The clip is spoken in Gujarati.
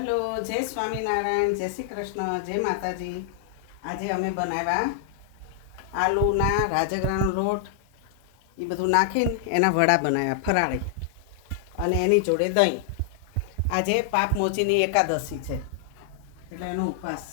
હેલો, જય સ્વામિનારાયણ, જય શ્રી કૃષ્ણ, જય માતાજી. આજે અમે બનાવ્યા આલુના રાજગરાનો લોટ એ બધું નાખીને એના વડા બનાવ્યા ફરાળી, અને એની જોડે દહીં. આજે પાપ મોચીની એકાદશી છે એટલે એનો ઉપવાસ.